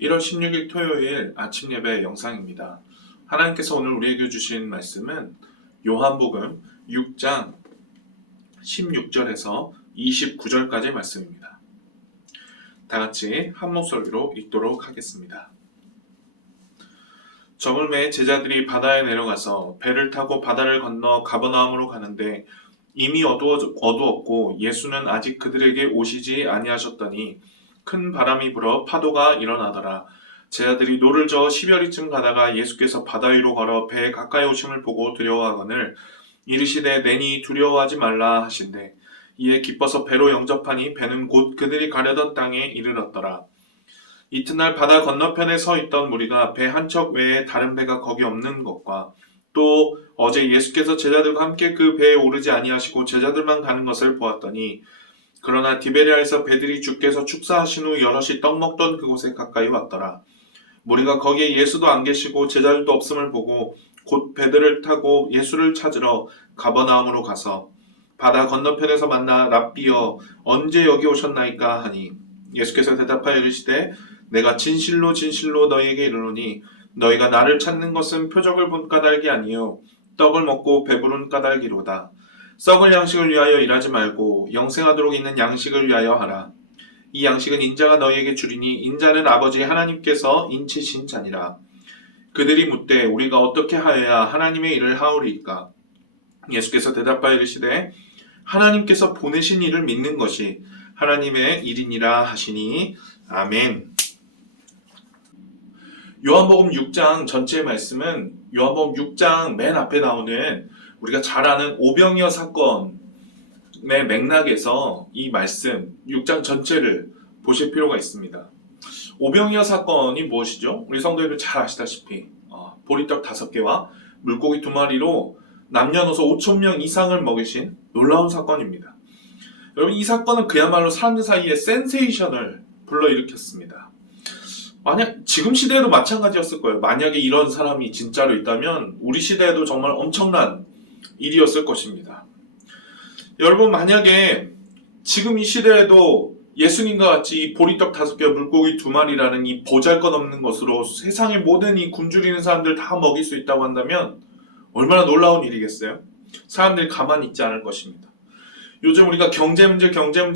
1월 16일 토요일 아침 예배 영상입니다. 하나님께서 오늘 우리에게 주신 말씀은 요한복음 6장 16절에서 29절까지 말씀입니다. 다 같이 한 목소리로 읽도록 하겠습니다. 저물매 제자들이 바다에 내려가서 배를 타고 바다를 건너 가버나움으로 가는데 이미 어두웠고 예수는 아직 그들에게 오시지 아니하셨더니 큰 바람이 불어 파도가 일어나더라. 제자들이 노를 저어 10여리쯤 가다가 예수께서 바다 위로 걸어 배에 가까이 오심을 보고 두려워하거늘 이르시되 내니 두려워하지 말라 하신대. 이에 기뻐서 배로 영접하니 배는 곧 그들이 가려던 땅에 이르렀더라. 이튿날 바다 건너편에 서 있던 무리가 배 한 척 외에 다른 배가 거기 없는 것과 또 어제 예수께서 제자들과 함께 그 배에 오르지 아니하시고 제자들만 가는 것을 보았더니 그러나 디베리아에서 배들이 주께서 축사하신 후 여럿이 떡 먹던 그곳에 가까이 왔더라. 무리가 거기에 예수도 안 계시고 제자들도 없음을 보고 곧 배들을 타고 예수를 찾으러 가버나움으로 가서 바다 건너편에서 만나 랍비여 언제 여기 오셨나이까 하니 예수께서 대답하여 이르시되 내가 진실로 진실로 너희에게 이르노니 너희가 나를 찾는 것은 표적을 본 까닭이 아니요 떡을 먹고 배부른 까닭이로다. 썩을 양식을 위하여 일하지 말고 영생하도록 있는 양식을 위하여 하라. 이 양식은 인자가 너희에게 주리니 인자는 아버지 하나님께서 인치신 자니라. 그들이 묻되 우리가 어떻게 하여야 하나님의 일을 하오리이까? 예수께서 대답하여 이르시되 하나님께서 보내신 일을 믿는 것이 하나님의 일이니라 하시니 아멘. 요한복음 6장 전체의 말씀은 요한복음 6장 맨 앞에 나오는 우리가 잘 아는 오병이어 사건의 맥락에서 이 말씀 6장 전체를 보실 필요가 있습니다. 오병이어 사건이 무엇이죠? 우리 성도님들 잘 아시다시피 보리떡 5개와 물고기 2마리로 남녀노소 5,000명 이상을 먹이신 놀라운 사건입니다. 여러분 이 사건은 그야말로 사람들 사이에 센세이션을 불러일으켰습니다. 만약 지금 시대에도 마찬가지였을 거예요. 만약에 이런 사람이 진짜로 있다면 우리 시대에도 정말 엄청난 일이었을 것입니다. 여러분 만약에 지금 이 시대에도 예수님과 같이 이 보리떡 5개와 물고기 2마리라는 이 보잘것없는 것으로 세상의 모든 이 굶주리는 사람들 다 먹일 수 있다고 한다면 얼마나 놀라운 일이겠어요? 사람들이 가만히 있지 않을 것입니다. 요즘 우리가 경제 문제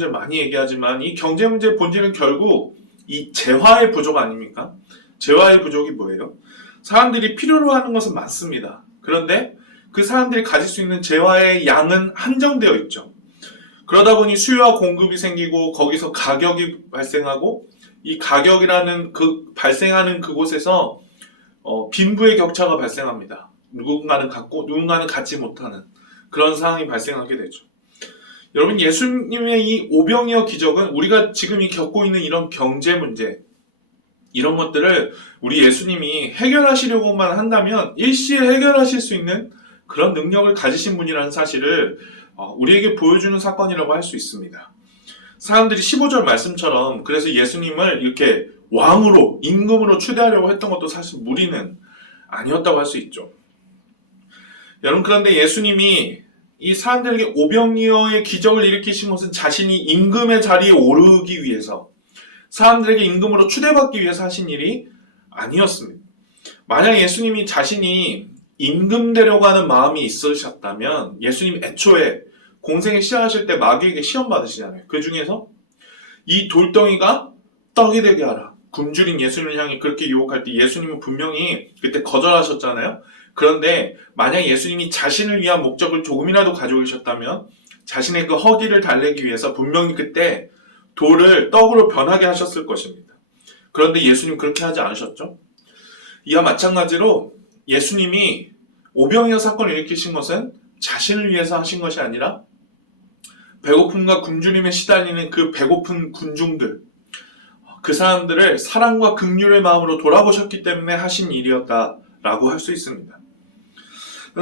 많이 얘기하지만 이 경제 문제의 본질은 결국 이 재화의 부족 아닙니까? 재화의 부족이 뭐예요? 사람들이 필요로 하는 것은 많습니다. 그런데 그 사람들이 가질 수 있는 재화의 양은 한정되어 있죠. 그러다 보니 수요와 공급이 생기고 거기서 가격이 발생하고 이 가격이라는 발생하는 그곳에서 빈부의 격차가 발생합니다. 누군가는 갖고 누군가는 갖지 못하는 그런 상황이 발생하게 되죠. 여러분 예수님의 이 오병이어 기적은 우리가 지금 겪고 있는 이런 경제 문제 이런 것들을 우리 예수님이 해결하시려고만 한다면 일시에 해결하실 수 있는 그런 능력을 가지신 분이라는 사실을 우리에게 보여주는 사건이라고 할 수 있습니다. 사람들이 15절 말씀처럼 그래서 예수님을 이렇게 왕으로 임금으로 추대하려고 했던 것도 사실 무리는 아니었다고 할 수 있죠. 여러분 그런데 예수님이 이 사람들에게 오병이어의 기적을 일으키신 것은 자신이 임금의 자리에 오르기 위해서 사람들에게 임금으로 추대받기 위해서 하신 일이 아니었습니다. 만약 예수님이 자신이 임금 되려고 하는 마음이 있으셨다면 예수님 애초에 공생을 시작하실 때 마귀에게 시험 받으시잖아요. 그 중에서 이 돌덩이가 떡이 되게 하라. 굶주린 예수님을 향해 그렇게 유혹할 때 예수님은 분명히 그때 거절하셨잖아요. 그런데 만약 예수님이 자신을 위한 목적을 조금이라도 가지고 계셨다면 자신의 그 허기를 달래기 위해서 분명히 그때 돌을 떡으로 변하게 하셨을 것입니다. 그런데 예수님 그렇게 하지 않으셨죠? 이와 마찬가지로 예수님이 오병이어 사건을 일으키신 것은 자신을 위해서 하신 것이 아니라 배고픔과 굶주림에 시달리는 그 배고픈 군중들 그 사람들을 사랑과 긍휼의 마음으로 돌아보셨기 때문에 하신 일이었다라고 할 수 있습니다.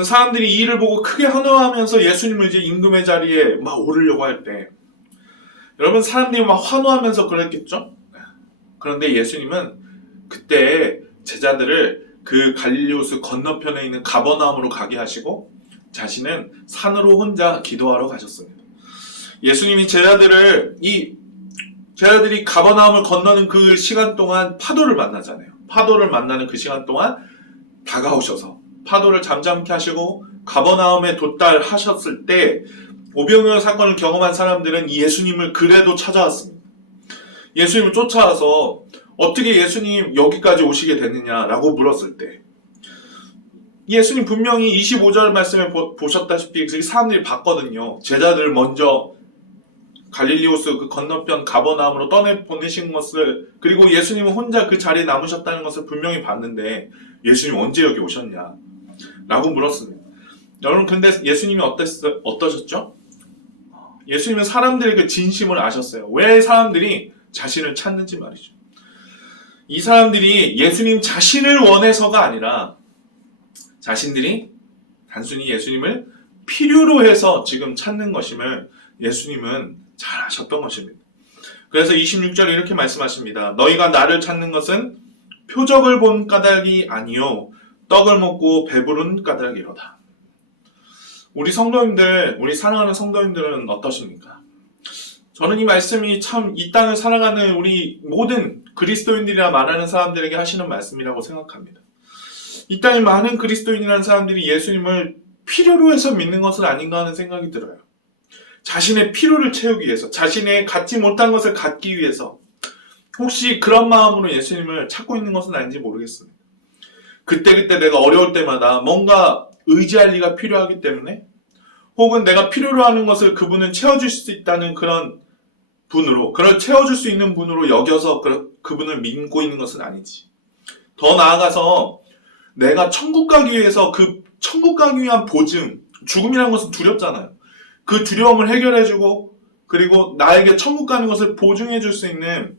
사람들이 이 일을 보고 크게 환호하면서 예수님을 이제 임금의 자리에 막 오르려고 할 때 여러분 사람들이 막 환호하면서 그랬겠죠? 그런데 예수님은 그때 제자들을 그 갈릴리호수 건너편에 있는 가버나움으로 가게 하시고 자신은 산으로 혼자 기도하러 가셨습니다. 예수님이 제자들을 이 제자들이 가버나움을 건너는 그 시간 동안 파도를 만나잖아요. 파도를 만나는 그 시간 동안 다가오셔서 파도를 잠잠케 하시고 가버나움에 도달하셨을 때 오병이어 사건을 경험한 사람들은 예수님을 그래도 찾아왔습니다. 예수님을 쫓아와서 어떻게 예수님 여기까지 오시게 됐느냐라고 물었을 때 예수님 분명히 25절 말씀에 보셨다시피 사람들이 봤거든요. 제자들을 먼저 갈릴리호수 그 건너편 가버나움으로 떠내보내신 것을, 그리고 예수님은 혼자 그 자리에 남으셨다는 것을 분명히 봤는데 예수님 언제 여기 오셨냐 라고 물었습니다. 여러분, 근데 예수님이 어떠셨죠? 예수님은 사람들의 그 진심을 아셨어요. 왜 사람들이 자신을 찾는지 말이죠. 이 사람들이 예수님 자신을 원해서가 아니라 자신들이 단순히 예수님을 필요로 해서 지금 찾는 것임을 예수님은 잘 아셨던 것입니다. 그래서 26절에 이렇게 말씀하십니다. 너희가 나를 찾는 것은 표적을 본 까닭이 아니요 떡을 먹고 배부른 까닭이로다. 우리 성도님들, 우리 사랑하는 성도님들은 어떠십니까? 저는 이 말씀이 참 이 땅을 살아가는 우리 모든 그리스도인들이라 말하는 사람들에게 하시는 말씀이라고 생각합니다. 이 땅에 많은 그리스도인이라는 사람들이 예수님을 필요로 해서 믿는 것은 아닌가 하는 생각이 들어요. 자신의 필요를 채우기 위해서, 자신의 갖지 못한 것을 갖기 위해서 혹시 그런 마음으로 예수님을 찾고 있는 것은 아닌지 모르겠습니다. 그때그때 내가 어려울 때마다 뭔가 의지할 리가 필요하기 때문에, 혹은 내가 필요로 하는 것을 그분은 채워줄 수 있다는 그런 분으로, 그걸 채워줄 수 있는 분으로 여겨서 그분을 믿고 있는 것은 아니지. 더 나아가서 내가 천국 가기 위해서 그 천국 가기 위한 보증, 죽음이라는 것은 두렵잖아요. 그 두려움을 해결해주고 그리고 나에게 천국 가는 것을 보증해줄 수 있는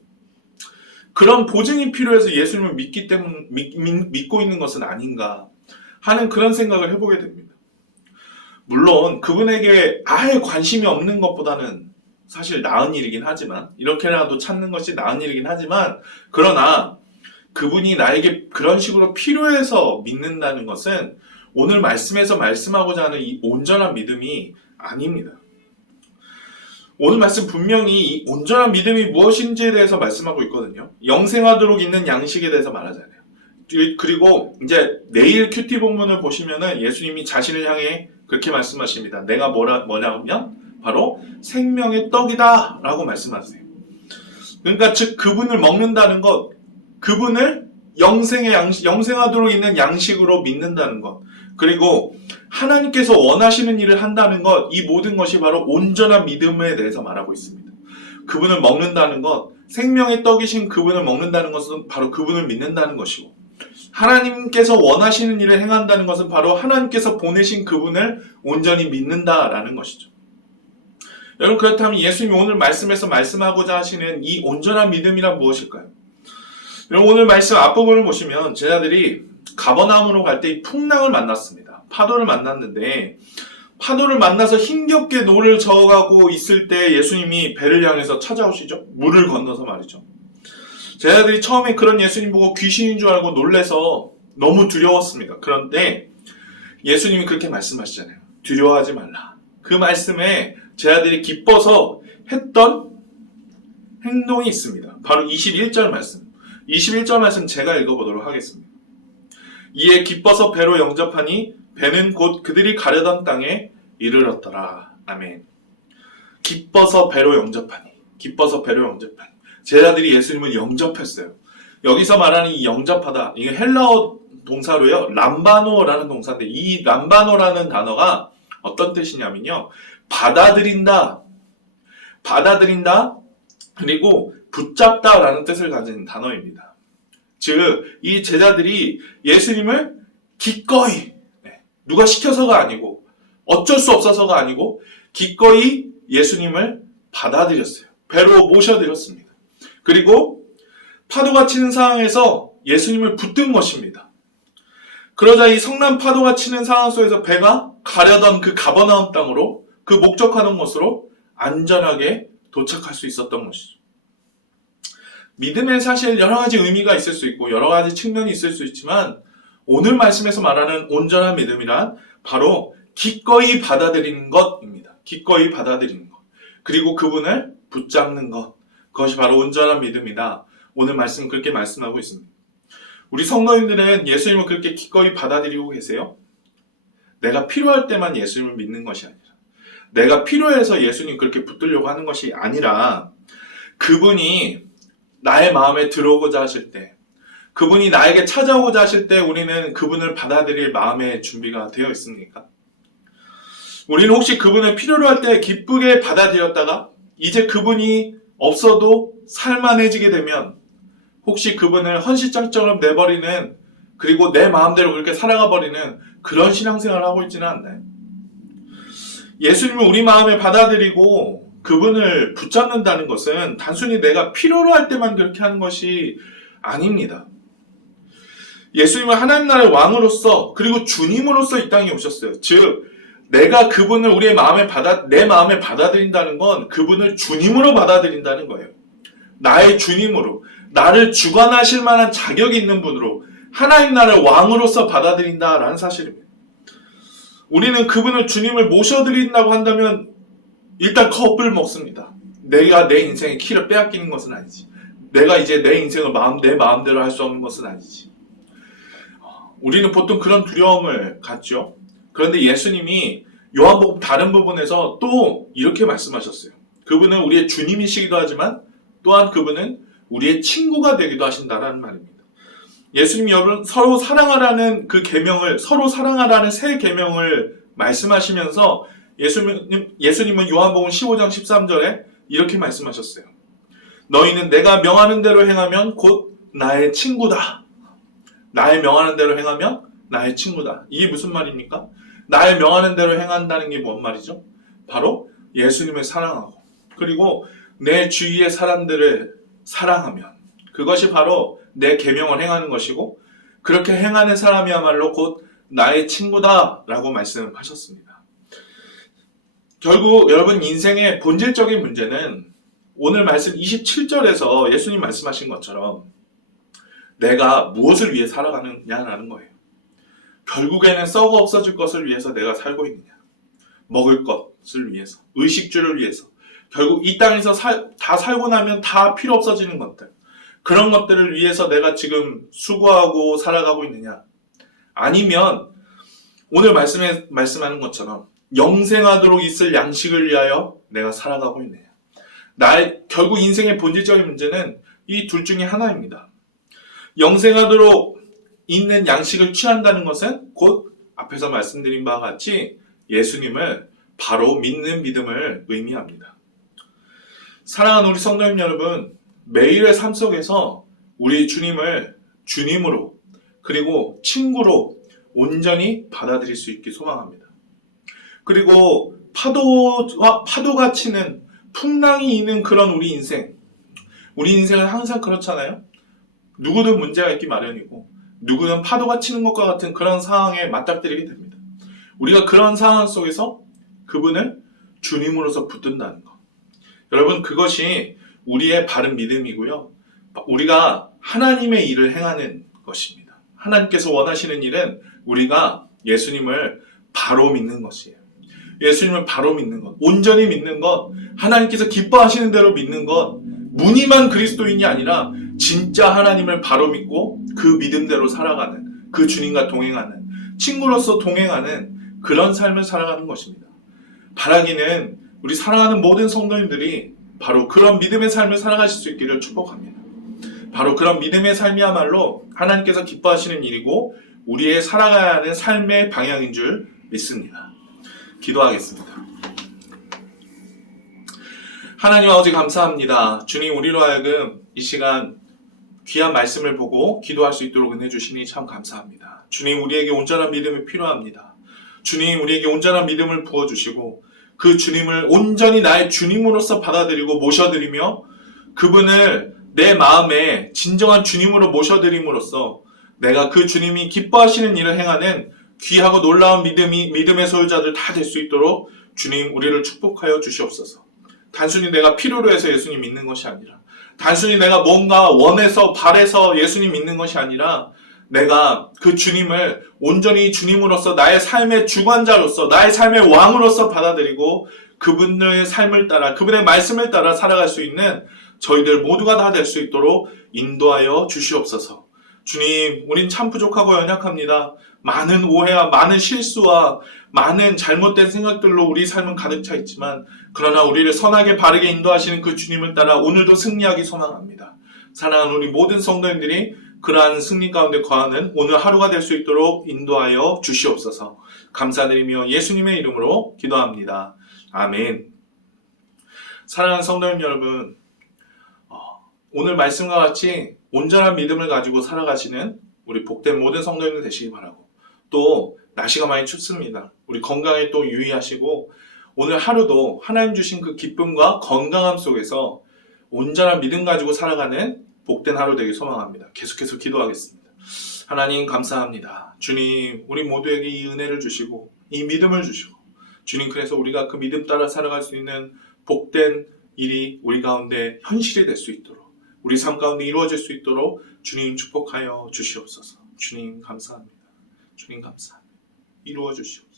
그런 보증이 필요해서 예수님을 믿고 있는 것은 아닌가 하는 그런 생각을 해보게 됩니다. 물론 그분에게 아예 관심이 없는 것보다는 사실 나은 일이긴 하지만, 이렇게라도 찾는 것이 나은 일이긴 하지만, 그러나 그분이 나에게 그런 식으로 필요해서 믿는다는 것은 오늘 말씀에서 말씀하고자 하는 이 온전한 믿음이 아닙니다. 오늘 말씀 분명히 이 온전한 믿음이 무엇인지에 대해서 말씀하고 있거든요. 영생하도록 있는 양식에 대해서 말하잖아요. 그리고 이제 내일 큐티 본문을 보시면은 예수님이 자신을 향해 그렇게 말씀하십니다. 내가 뭐냐면 바로 생명의 떡이다 라고 말씀하세요. 그러니까 즉 그분을 먹는다는 것, 그분을 영생하도록 있는 양식으로 믿는다는 것, 그리고 하나님께서 원하시는 일을 한다는 것, 이 모든 것이 바로 온전한 믿음에 대해서 말하고 있습니다. 그분을 먹는다는 것, 생명의 떡이신 그분을 먹는다는 것은 바로 그분을 믿는다는 것이고, 하나님께서 원하시는 일을 행한다는 것은 바로 하나님께서 보내신 그분을 온전히 믿는다라는 것이죠. 여러분, 그렇다면 예수님이 오늘 말씀에서 말씀하고자 하시는 이 온전한 믿음이란 무엇일까요? 여러분, 오늘 말씀 앞부분을 보시면 제자들이 가버나움으로 갈 때 이 풍랑을 만났습니다. 파도를 만났는데, 파도를 만나서 힘겹게 노를 저어가고 있을 때 예수님이 배를 향해서 찾아오시죠. 물을 건너서 말이죠. 제자들이 처음에 그런 예수님 보고 귀신인 줄 알고 놀래서 너무 두려웠습니다. 그런데 예수님이 그렇게 말씀하시잖아요. 두려워하지 말라. 그 말씀에 제자들이 기뻐서 했던 행동이 있습니다. 바로 21절 말씀. 21절 말씀 제가 읽어보도록 하겠습니다. 이에 기뻐서 배로 영접하니 배는 곧 그들이 가려던 땅에 이르렀더라. 아멘. 기뻐서 배로 영접하니. 기뻐서 배로 영접하니. 제자들이 예수님을 영접했어요. 여기서 말하는 이 영접하다, 이게 헬라어 동사로요, 람바노라는 동사인데, 이 람바노라는 단어가 어떤 뜻이냐면요, 받아들인다, 그리고 붙잡다라는 뜻을 가진 단어입니다. 즉, 이 제자들이 예수님을 기꺼이, 누가 시켜서가 아니고 어쩔 수 없어서가 아니고 기꺼이 예수님을 받아들였어요. 배로 모셔드렸습니다. 그리고 파도가 치는 상황에서 예수님을 붙든 것입니다. 그러자 이 성난 파도가 치는 상황 속에서 배가 가려던 그 가버나움 땅으로, 그 목적하는 곳으로 안전하게 도착할 수 있었던 것이죠. 믿음에 사실 여러 가지 의미가 있을 수 있고 여러 가지 측면이 있을 수 있지만, 오늘 말씀에서 말하는 온전한 믿음이란 바로 기꺼이 받아들이는 것입니다. 기꺼이 받아들이는 것. 그리고 그분을 붙잡는 것. 그것이 바로 온전한 믿음이다. 오늘 말씀 그렇게 말씀하고 있습니다. 우리 성도님들은 예수님을 그렇게 기꺼이 받아들이고 계세요? 내가 필요할 때만 예수님을 믿는 것이 아니라, 내가 필요해서 예수님 그렇게 붙들려고 하는 것이 아니라, 그분이 나의 마음에 들어오고자 하실 때, 그분이 나에게 찾아오고자 하실 때 우리는 그분을 받아들일 마음의 준비가 되어 있습니까? 우리는 혹시 그분을 필요로 할 때 기쁘게 받아들였다가 이제 그분이 없어도 살만해지게 되면 혹시 그분을 헌신장처럼 내버리는, 그리고 내 마음대로 그렇게 살아가 버리는 그런 신앙생활을 하고 있지는 않나요? 예수님을 우리 마음에 받아들이고 그분을 붙잡는다는 것은 단순히 내가 필요로 할 때만 그렇게 하는 것이 아닙니다. 예수님은 하나님 나라의 왕으로서 그리고 주님으로서 이 땅에 오셨어요. 즉 내가 그분을 내 마음에 받아들인다는 건 그분을 주님으로 받아들인다는 거예요. 나의 주님으로, 나를 주관하실 만한 자격이 있는 분으로, 하나님 나라의 왕으로서 받아들인다라는 사실입니다. 우리는 그분을 주님을 모셔드린다고 한다면 일단 겁을 먹습니다. 내가 내 인생의 키를 빼앗기는 것은 아니지. 내가 이제 내 인생을 내 마음대로 할 수 없는 것은 아니지. 우리는 보통 그런 두려움을 갖죠. 그런데 예수님이 요한복음 다른 부분에서 또 이렇게 말씀하셨어요. 그분은 우리의 주님이시기도 하지만 또한 그분은 우리의 친구가 되기도 하신다라는 말입니다. 예수님이 여러분 서로 사랑하라는 그 계명을, 서로 사랑하라는 새 계명을 말씀하시면서 예수님은 요한복음 15장 13절에 이렇게 말씀하셨어요. 너희는 내가 명하는 대로 행하면 곧 나의 친구다. 나의 명하는 대로 행하면 나의 친구다. 이게 무슨 말입니까? 나의 명하는 대로 행한다는 게 뭔 말이죠? 바로 예수님을 사랑하고 그리고 내 주위의 사람들을 사랑하면 그것이 바로 내 계명을 행하는 것이고, 그렇게 행하는 사람이야말로 곧 나의 친구다라고 말씀하셨습니다. 결국 여러분 인생의 본질적인 문제는 오늘 말씀 27절에서 예수님 말씀하신 것처럼 내가 무엇을 위해 살아가느냐라는 거예요. 결국에는 썩어 없어질 것을 위해서 내가 살고 있느냐, 먹을 것을 위해서, 의식주를 위해서, 결국 이 땅에서 다 살고 나면 다 필요 없어지는 것들, 그런 것들을 위해서 내가 지금 수고하고 살아가고 있느냐, 아니면 오늘 말씀하는 것처럼 영생하도록 있을 양식을 위하여 내가 살아가고 있느냐. 결국 인생의 본질적인 문제는 이 둘 중에 하나입니다. 영생하도록 있는 양식을 취한다는 것은 곧 앞에서 말씀드린 바와 같이 예수님을 바로 믿는 믿음을 의미합니다. 사랑하는 우리 성도님 여러분, 매일의 삶 속에서 우리 주님을 주님으로 그리고 친구로 온전히 받아들일 수 있길 소망합니다. 그리고 파도가 치는 풍랑이 있는 그런 우리 인생은 항상 그렇잖아요. 누구든 문제가 있기 마련이고 누구든 파도가 치는 것과 같은 그런 상황에 맞닥뜨리게 됩니다. 우리가 그런 상황 속에서 그분을 주님으로서 붙든다는 것, 여러분 그것이 우리의 바른 믿음이고요. 우리가 하나님의 일을 행하는 것입니다. 하나님께서 원하시는 일은 우리가 예수님을 바로 믿는 것이에요. 예수님을 바로 믿는 것, 온전히 믿는 것, 하나님께서 기뻐하시는 대로 믿는 것, 무늬만 그리스도인이 아니라 진짜 하나님을 바로 믿고 그 믿음대로 살아가는, 그 주님과 동행하는, 친구로서 동행하는 그런 삶을 살아가는 것입니다. 바라기는 우리 사랑하는 모든 성도님들이 바로 그런 믿음의 삶을 살아가실 수 있기를 축복합니다. 바로 그런 믿음의 삶이야말로 하나님께서 기뻐하시는 일이고 우리의 살아가야 하는 삶의 방향인 줄 믿습니다. 기도하겠습니다. 하나님 아버지 감사합니다. 주님, 우리로 하여금 이 시간 귀한 말씀을 보고 기도할 수 있도록 은혜 주시니 참 감사합니다. 주님, 우리에게 온전한 믿음이 필요합니다. 주님, 우리에게 온전한 믿음을 부어주시고 그 주님을 온전히 나의 주님으로서 받아들이고 모셔드리며 그분을 내 마음에 진정한 주님으로 모셔드림으로써 내가 그 주님이 기뻐하시는 일을 행하는 귀하고 놀라운 믿음의 소유자들 다 될 수 있도록 주님, 우리를 축복하여 주시옵소서. 단순히 내가 필요로 해서 예수님 믿는 것이 아니라, 단순히 내가 뭔가 원해서 바래서 예수님 믿는 것이 아니라, 내가 그 주님을 온전히 주님으로서 나의 삶의 주관자로서 나의 삶의 왕으로서 받아들이고 그분의 삶을 따라, 그분의 말씀을 따라 살아갈 수 있는 저희들 모두가 다 될 수 있도록 인도하여 주시옵소서. 주님, 우린 참 부족하고 연약합니다. 많은 오해와 많은 실수와 많은 잘못된 생각들로 우리 삶은 가득 차 있지만, 그러나 우리를 선하게 바르게 인도하시는 그 주님을 따라 오늘도 승리하기 소망합니다. 사랑하는 우리 모든 성도님들이 그러한 승리 가운데 거하는 오늘 하루가 될 수 있도록 인도하여 주시옵소서. 감사드리며 예수님의 이름으로 기도합니다. 아멘. 사랑하는 성도님 여러분, 오늘 말씀과 같이 온전한 믿음을 가지고 살아가시는 우리 복된 모든 성도님들 되시기 바라고, 또 날씨가 많이 춥습니다. 우리 건강에 또 유의하시고 오늘 하루도 하나님 주신 그 기쁨과 건강함 속에서 온전한 믿음 가지고 살아가는 복된 하루 되길 소망합니다. 계속해서 기도하겠습니다. 하나님 감사합니다. 주님, 우리 모두에게 이 은혜를 주시고 이 믿음을 주시고, 주님, 그래서 우리가 그 믿음 따라 살아갈 수 있는 복된 일이 우리 가운데 현실이 될 수 있도록, 우리 삶 가운데 이루어질 수 있도록 주님 축복하여 주시옵소서. 주님 감사합니다. 주님 감사합니다. 이루어 주시옵소서.